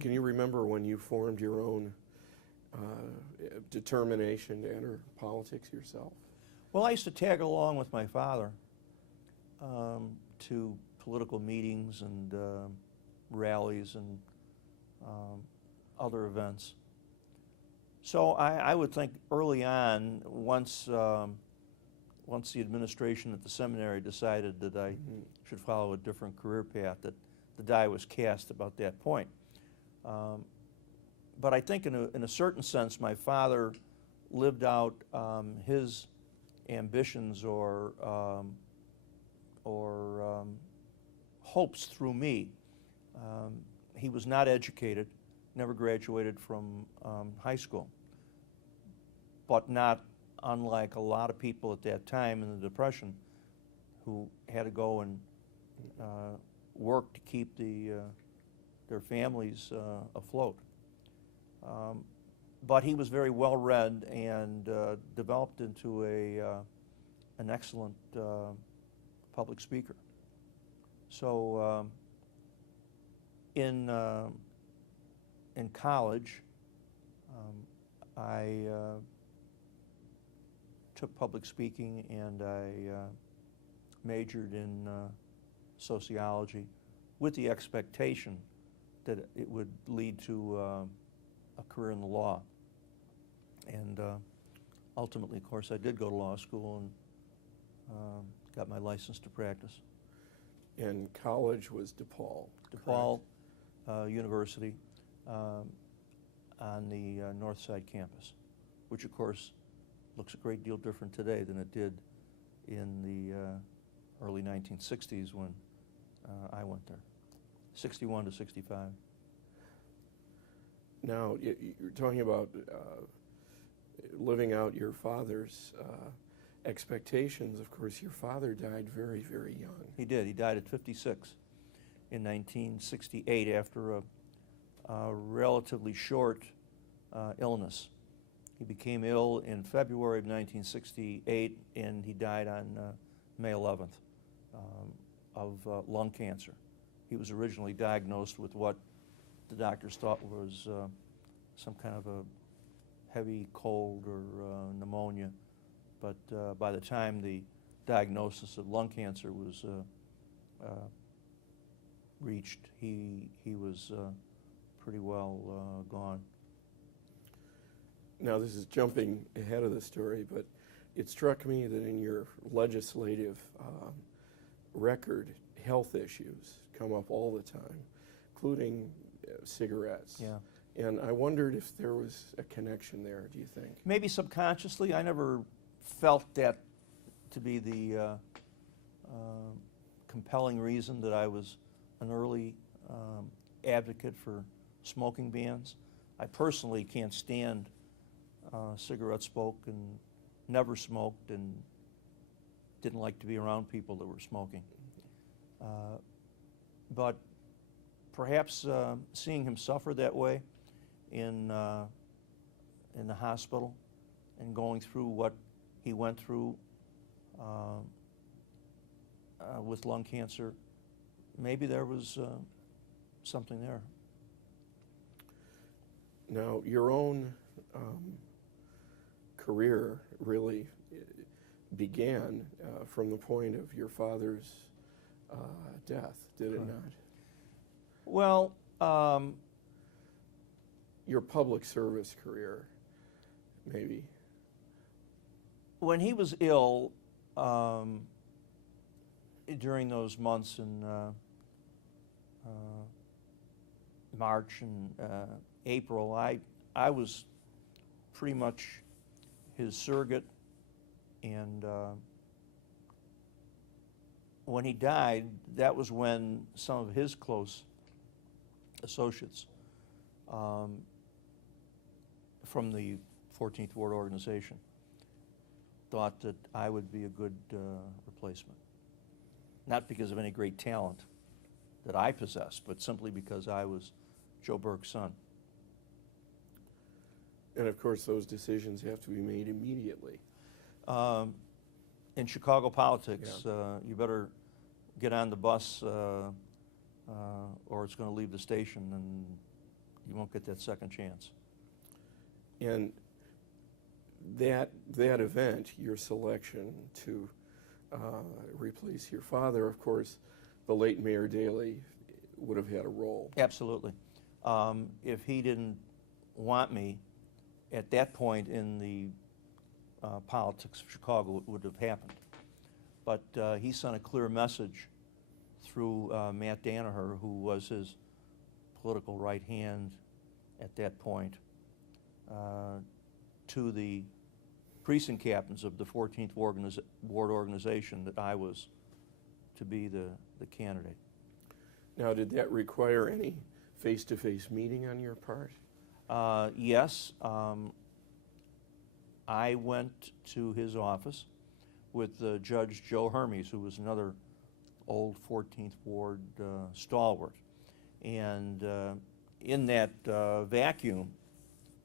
Can you remember when you formed your own determination to enter politics yourself? Well, I used to tag along with my father to political meetings and rallies and other events. So I would think early on, once the administration at the seminary decided that I should follow a different career path, that the die was cast about that point. But I think in a certain sense, my father lived out his ambitions or hopes through me. He was not educated, never graduated from high school, but not unlike a lot of people at that time in the Depression who had to go and work to keep their families afloat. But he was very well read and developed into an excellent public speaker. So in college, I took public speaking and I majored in sociology with the expectation that it would lead to a career in the law. And ultimately, of course, I did go to law school and got my license to practice. And college was DePaul. DePaul University on the North Side campus, which of course looks a great deal different today than it did in the early 1960s when I went there, 61 to 65. Now, you're talking about living out your father's expectations. Of course, your father died very, very young. He did. He died at 56 in 1968 after a relatively short illness. He became ill in February of 1968, and he died on May 11th of lung cancer. He was originally diagnosed with what the doctors thought was some kind of a heavy cold or pneumonia, but by the time the diagnosis of lung cancer was reached, he was pretty well gone. Now, this is jumping ahead of the story, but it struck me that in your legislative record, health issues come up all the time, including cigarettes. Yeah. And I wondered if there was a connection there, do you think? Maybe subconsciously. I never felt that to be the compelling reason that I was an early advocate for smoking bans. I personally can't stand cigarette smoke and never smoked and didn't like to be around people that were smoking. But perhaps seeing him suffer that way in the hospital and going through what he went through with lung cancer, maybe there was something there. Now, your own career really began from the point of your father's death, did it not? Well, your public service career, maybe. When he was ill during those months in March and April, I was pretty much his surrogate, and when he died, that was when some of his close associates from the 14th Ward organization thought that I would be a good replacement. Not because of any great talent that I possessed, but simply because I was Joe Burke's son. And of course, those decisions have to be made immediately. In Chicago politics, you better get on the bus or it's going to leave the station, and You won't get that second chance. And that event, your selection to replace your father, of course, the late Mayor Daley would have had a role. Absolutely. If he didn't want me at that point in the politics of Chicago, it would have happened. But he sent a clear message through Matt Danaher, who was his political right hand at that point, to the precinct captains of the 14th Ward organization that I was to be the candidate. Now, did that require any face-to-face meeting on your part? Yes. I went to his office with Judge Joe Hermes, who was another old 14th Ward stalwart. And in that vacuum,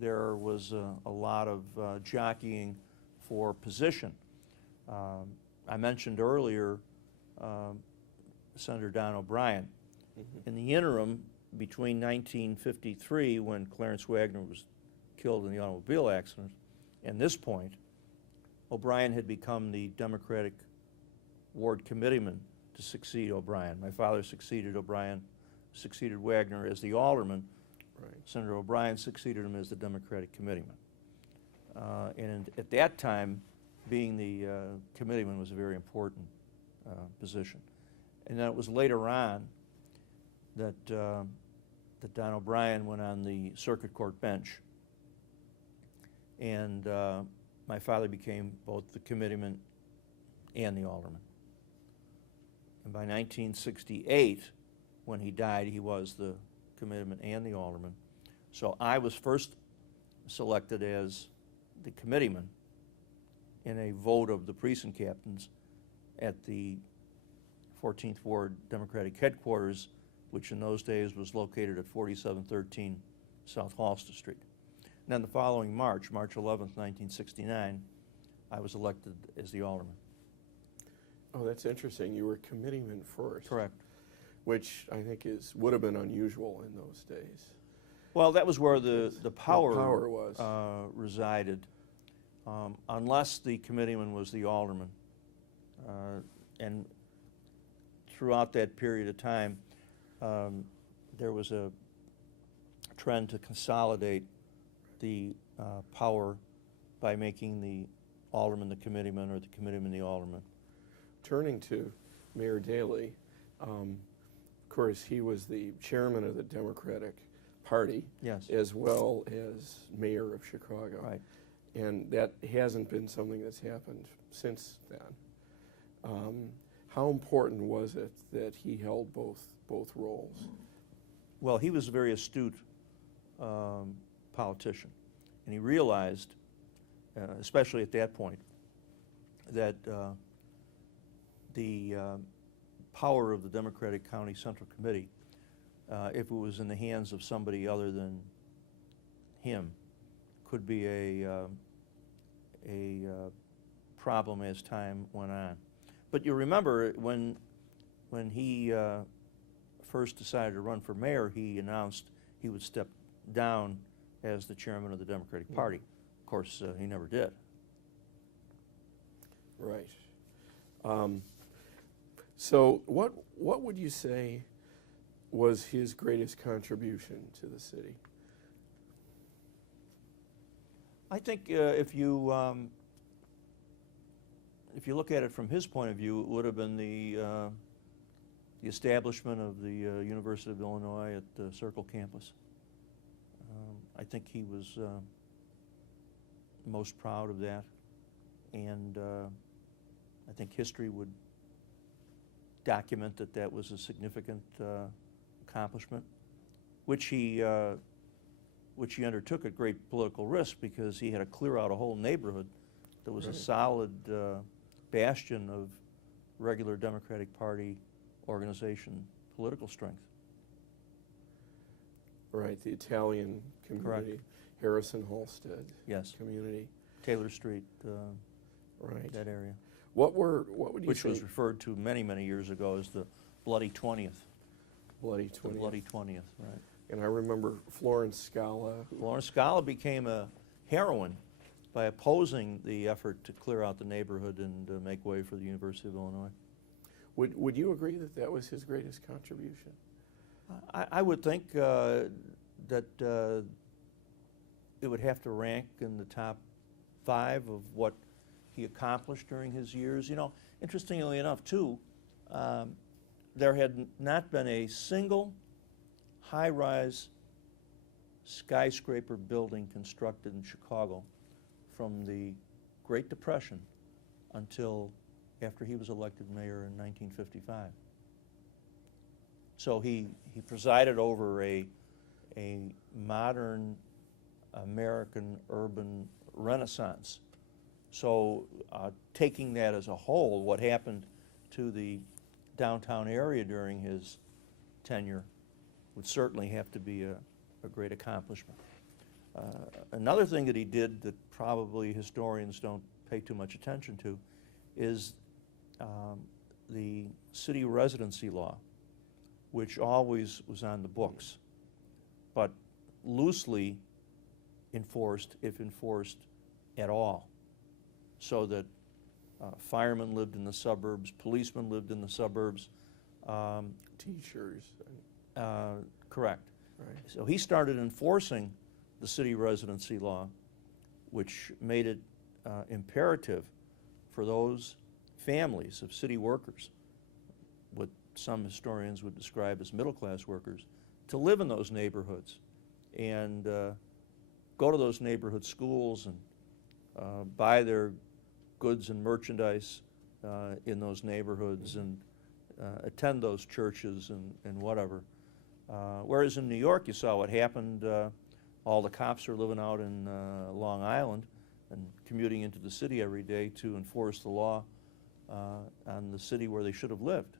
there was a lot of jockeying for position. I mentioned earlier Senator Don O'Brien. In the interim, between 1953, when Clarence Wagner was killed in the automobile accident, and this point, O'Brien had become the Democratic Ward committeeman to succeed O'Brien. My father succeeded Wagner as the alderman. Right. Senator O'Brien succeeded him as the Democratic committeeman. And at that time, being the committeeman was a very important position. And then it was later on that Don O'Brien went on the circuit court bench. And my father became both the committeeman and the alderman. And by 1968, when he died, he was the committeeman and the alderman. So I was first selected as the committeeman in a vote of the precinct captains at the 14th Ward Democratic headquarters, which in those days was located at 4713 South Halsted Street. And then the following March 11th, 1969, I was elected as the alderman. Oh, that's interesting. You were committeeman first. Correct. Which I think would have been unusual in those days. Well, that was where the power was. Resided, unless the committeeman was the alderman. And throughout that period of time, there was a trend to consolidate the power by making the alderman the committeeman or the committeeman the alderman. Turning to Mayor Daley, of course, he was the chairman of the Democratic Party, Yes. as well as mayor of Chicago. Right. And that hasn't been something that's happened since then. How important was it that he held both roles? Well, he was a very astute politician, and he realized, especially at that point, that the power of the Democratic County Central Committee, if it was in the hands of somebody other than him, could be a problem as time went on. But you remember when he first decided to run for mayor, he announced he would step down as the chairman of the Democratic Party. Of course, he never did. Right. So what would you say was his greatest contribution to the city? I think if you look at it from his point of view, it would have been the establishment of the University of Illinois at the Circle campus. I think he was most proud of that, and I think history would document that that was a significant accomplishment, which he undertook at great political risk because he had to clear out a whole neighborhood that was Right. a solid bastion of regular Democratic Party organization political strength. Right, the Italian community, Correct. Harrison Halsted Yes, community. Taylor Street, Right. that area, What would you which say? was referred to many, many years ago as the Bloody 20th. Bloody The 20th. Bloody 20th, right. And I remember Florence Scala, who Florence Scala became a heroine by opposing the effort to clear out the neighborhood and make way for the University of Illinois. would you agree that that was his greatest contribution? I would think that it would have to rank in the top 5 of what he accomplished during his years. You know, interestingly enough, too, there had not been a single high-rise skyscraper building constructed in Chicago from the Great Depression until after he was elected mayor in 1955. So he presided over a modern American urban renaissance. So taking that as a whole, what happened to the downtown area during his tenure would certainly have to be a great accomplishment. Another thing that he did that probably historians don't pay too much attention to is the city residency law, which always was on the books, but loosely enforced, if enforced at all, so that firemen lived in the suburbs, policemen lived in the suburbs. Teachers. Correct. Right. So he started enforcing the city residency law, which made it imperative for those families of city workers, what some historians would describe as middle-class workers, to live in those neighborhoods and go to those neighborhood schools and buy their goods and merchandise in those neighborhoods and attend those churches and whatever. Whereas in New York, you saw what happened. All the cops are living out in Long Island and commuting into the city every day to enforce the law on the city where they should have lived.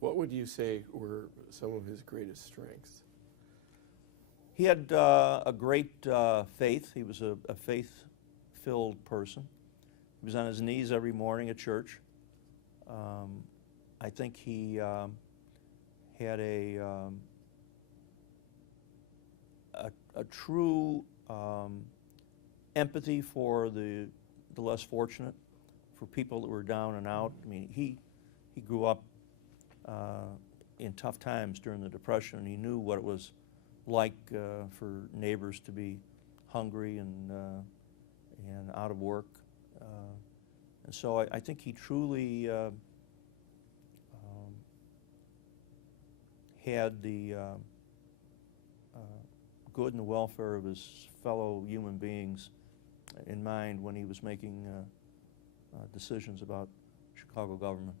What would you say were some of his greatest strengths? He had a great faith. He was a faith-filled person. He was on his knees every morning at church. I think he had a true empathy for the less fortunate, for people that were down and out. I mean, he grew up in tough times during the Depression. He knew what it was like for neighbors to be hungry and out of work. And so I think he truly had the good and the welfare of his fellow human beings in mind when he was making decisions about Chicago government.